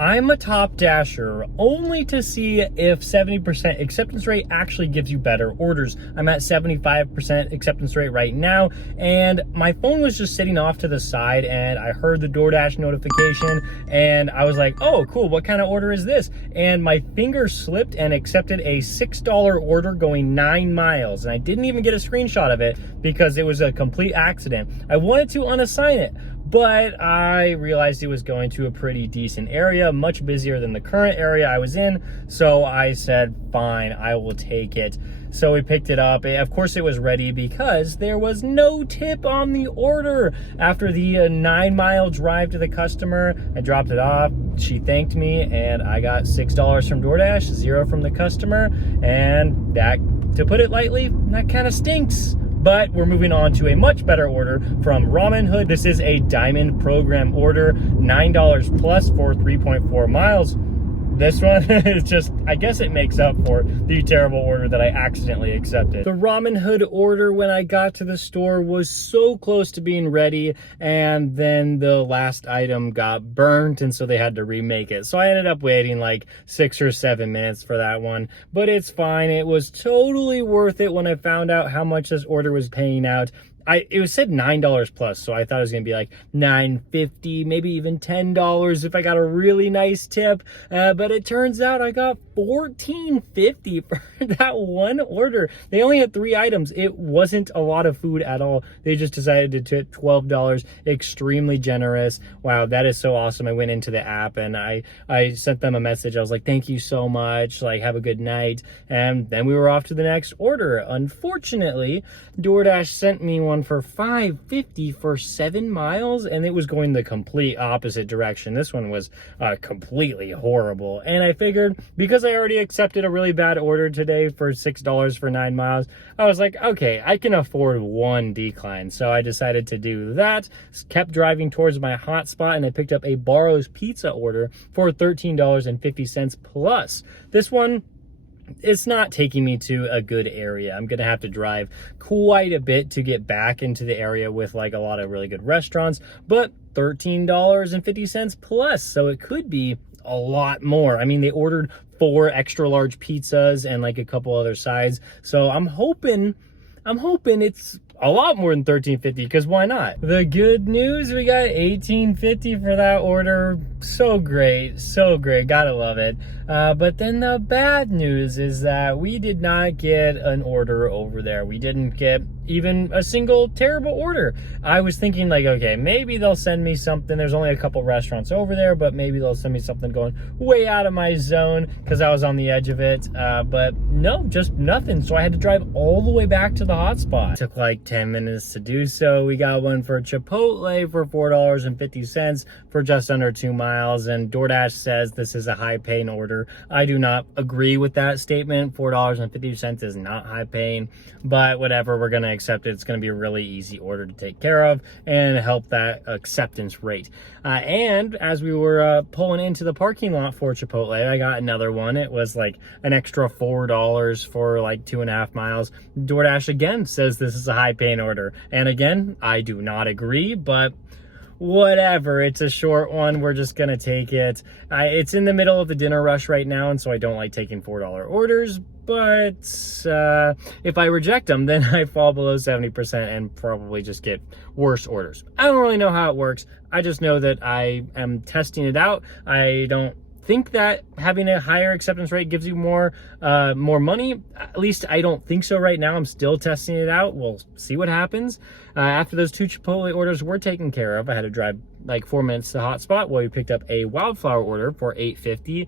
I'm a top dasher only to see if 70% acceptance rate actually gives you better orders. I'm at 75% acceptance rate right now, and my phone was just sitting off to the side and I heard the DoorDash notification and I was like, oh, cool, what kind of order is this? And my finger slipped and accepted a $6 order going 9 miles. And I didn't even get a screenshot of it because it was a complete accident. I wanted to unassign it, but I realized it was going to a pretty decent area, much busier than the current area I was in. So I said, fine, I will take it. So we picked it up. Of course, it was ready because there was no tip on the order. After the 9-mile drive to the customer, I dropped it off. She thanked me and I got $6 from DoorDash, 0 from the customer. And that, to put it lightly, that kind of stinks. But we're moving on to a much better order from Ramen Hood. This is a Diamond Program order, $9 plus for 3.4 miles. This one is just, I guess it makes up for the terrible order that I accidentally accepted. The Ramen Hood order when I got to the store was so close to being ready, and then the last item got burnt, and so they had to remake it. So I ended up waiting like 6 or 7 minutes for that one, but it's fine. It was totally worth it when I found out how much this order was paying out. It was said $9 plus, so I thought it was gonna be like $9.50, maybe even $10 if I got a really nice tip. But it turns out I got $14.50 for that one order. They only had 3 items. It wasn't a lot of food at all. They just decided to tip $12. Extremely generous. Wow, that is so awesome. I went into the app and I sent them a message. I was like, thank you so much. Like, have a good night. And then we were off to the next order. Unfortunately, DoorDash sent me one for $5.50 for 7 miles, and it was going the complete opposite direction. This one was completely horrible. And I figured because I already accepted a really bad order today for $6 for 9 miles, I was like, okay, I can afford one decline. So I decided to do that, kept driving towards my hotspot, and I picked up a Barro's Pizza order for $13.50 plus. This one, it's not taking me to a good area. I'm gonna have to drive quite a bit to get back into the area with like a lot of really good restaurants, but $13.50 plus, so it could be a lot more. I mean, they ordered 4 extra large pizzas and like a couple other sides, so I'm hoping it's a lot more than $13.50, because why not? The good news, we got $18.50 for that order. So great, gotta love it. But then the bad news is that we did not get an order over there. We didn't get even a single terrible order. I was thinking like, okay, maybe they'll send me something. There's only a couple restaurants over there, but maybe they'll send me something going way out of my zone because I was on the edge of it. But no, just nothing. So I had to drive all the way back to the hotspot. It took like 10 minutes to do so. We got one for Chipotle for $4.50 for just under 2 miles. And DoorDash says this is a high paying order. I do not agree with that statement. $4.50 is not high paying, but whatever, we're gonna accept it. It's gonna be a really easy order to take care of and help that acceptance rate. And as we were pulling into the parking lot for Chipotle, I got another one. It was like an extra $4 for like 2.5 miles. DoorDash again says this is a high paying order. And again, I do not agree, but whatever, it's a short one, we're just gonna take it. It's in the middle of the dinner rush right now, and so I don't like taking $4 orders, but if I reject them, then I fall below 70% and probably just get worse orders. I don't really know how it works. I just know that I am testing it out. I don't think that having a higher acceptance rate gives you more money. At least I don't think so right now. I'm still testing it out. We'll see what happens. After those 2 Chipotle orders were taken care of, I had to drive like 4 minutes to hotspot where we picked up a wildflower order for $8.50.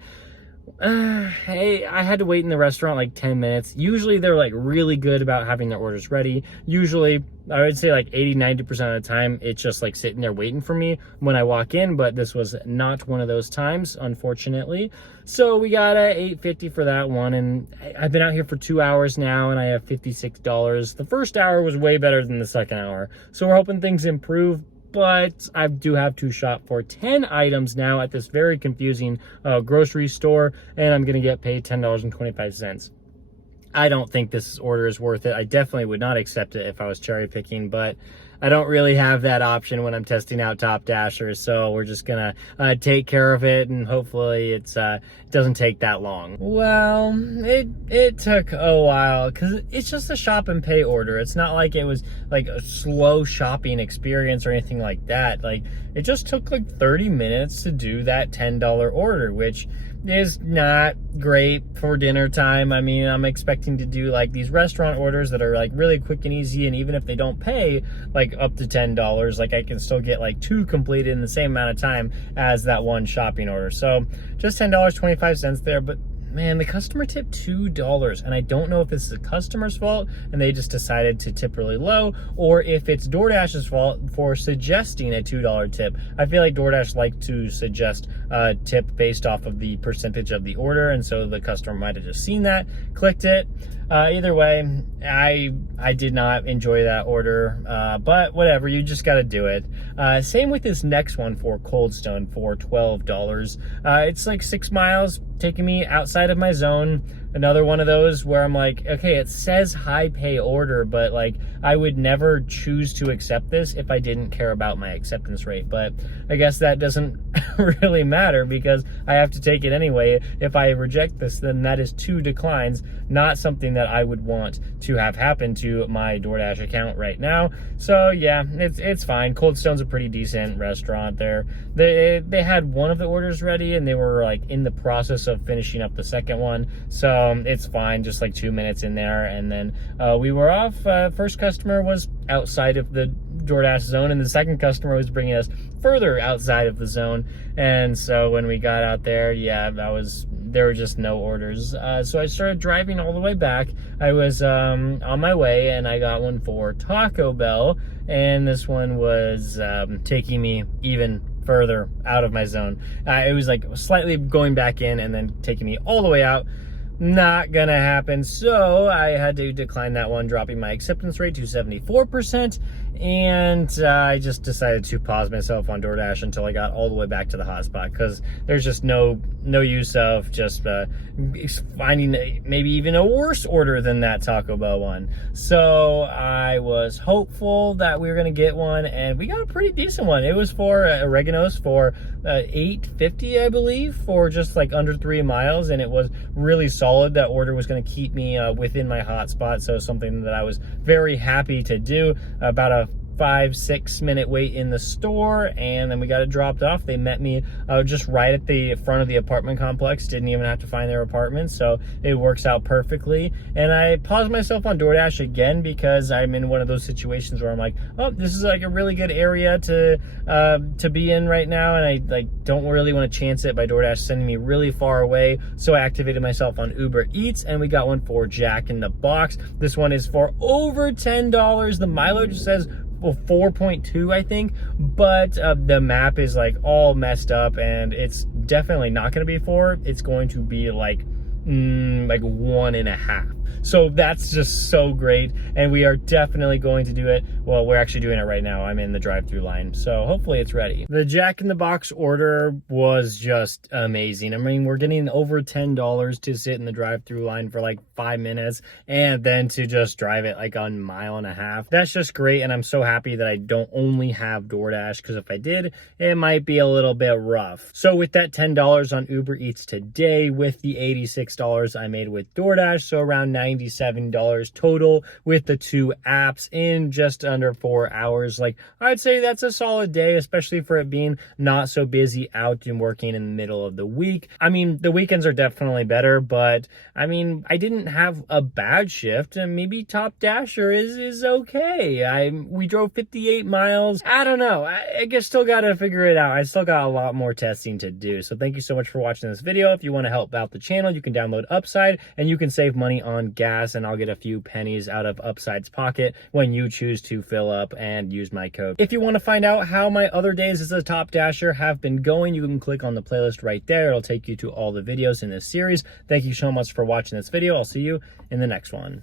Hey, I had to wait in the restaurant like 10 minutes. Usually they're like really good about having their orders ready. Usually I would say like 80-90% of the time it's just like sitting there waiting for me when I walk in, but this was not one of those times, unfortunately. So we got $8.50 for that one, and I've been out here for 2 hours now and I have $56. The first hour was way better than the second hour, so we're hoping things improve. But I do have to shop for 10 items now at this very confusing grocery store, and I'm gonna get paid $10.25. I don't think this order is worth it. I definitely would not accept it if I was cherry picking, but I don't really have that option when I'm testing out Top Dasher, so we're just gonna take care of it, and hopefully it doesn't take that long. Well, it took a while because it's just a shop and pay order. It's not like it was like a slow shopping experience or anything like that. Like, it just took like 30 minutes to do that $10 order, which is not great for dinner time. I mean, I'm expecting to do like these restaurant orders that are like really quick and easy, and even if they don't pay like up to $10, like I can still get like 2 completed in the same amount of time as that one shopping order. So just $10.25 there, but man, the customer tipped $2, and I don't know if it's the customer's fault and they just decided to tip really low, or if it's DoorDash's fault for suggesting a $2 tip. I feel like DoorDash like to suggest a tip based off of the percentage of the order, and so the customer might have just seen that, clicked it. Either way, I did not enjoy that order, but whatever, you just got to do it. Same with this next one for Cold Stone for $12. It's like 6 miles, taking me outside of my zone. Another one of those where I'm like, okay, it says high pay order, but like I would never choose to accept this if I didn't care about my acceptance rate. But I guess that doesn't really matter because I have to take it anyway. If I reject this, then that is 2 declines, not something that I would want to have happen to my DoorDash account right now. So yeah, it's fine. Cold Stone's a pretty decent restaurant there. They had one of the orders ready, and they were like in the process of finishing up the second one. So it's fine, just like 2 minutes in there, and then we were off. First customer was outside of the DoorDash zone, and the second customer was bringing us further outside of the zone. And so when we got out there, yeah, there were just no orders. So I started driving all the way back. I was on my way, and I got one for Taco Bell, and this one was taking me even further out of my zone. It was like slightly going back in and then taking me all the way out. Not gonna happen, so I had to decline that one, dropping my acceptance rate to 74%, and I just decided to pause myself on DoorDash until I got all the way back to the hotspot, because there's just no use of just finding maybe even a worse order than that Taco Bell one. So I was hopeful that we were gonna get one, and we got a pretty decent one. It was for oregano's for $8.50, I believe, for just like under 3 miles, and it was really solid. That order was going to keep me within my hotspot, so something that I was very happy to do. About a 5-6 minute wait in the store, and then we got it dropped off. They met me just right at the front of the apartment complex. Didn't even have to find their apartment, so it works out perfectly. And I paused myself on DoorDash again because I'm in one of those situations where I'm like, oh, this is like a really good area to be in right now, and I like don't really want to chance it by DoorDash sending me really far away. So I activated myself on Uber Eats, and we got one for Jack in the Box. This one is for over $10. The mileage says 4.2, I think, but the map is like all messed up, and it's definitely not going to be 4. It's going to be like 1.5. So that's just so great, and we are definitely going to do it. Well, we're actually doing it right now. I'm in the drive-through line, so hopefully it's ready. The Jack in the Box order was just amazing. I mean, we're getting over $10 to sit in the drive-through line for like 5 minutes, and then to just drive it like a 1.5 miles. That's just great, and I'm so happy that I don't only have DoorDash, because if I did, it might be a little bit rough. So with that $10 on Uber Eats today, with the $86 I made with DoorDash, so around $97 total with the 2 apps in just under 4 hours. Like, I'd say that's a solid day, especially for it being not so busy out and working in the middle of the week. I mean, the weekends are definitely better, but I mean, I didn't have a bad shift, and maybe Top Dasher is okay. We drove 58 miles. I don't know. I guess still got to figure it out. I still got a lot more testing to do. So thank you so much for watching this video. If you want to help out the channel, you can download Upside, and you can save money on gas, and I'll get a few pennies out of Upside's pocket when you choose to fill up and use my code. If you want to find out how my other days as a Top Dasher have been going, you can click on the playlist right there. It'll take you to all the videos in this series. Thank you so much for watching this video. I'll see you in the next one.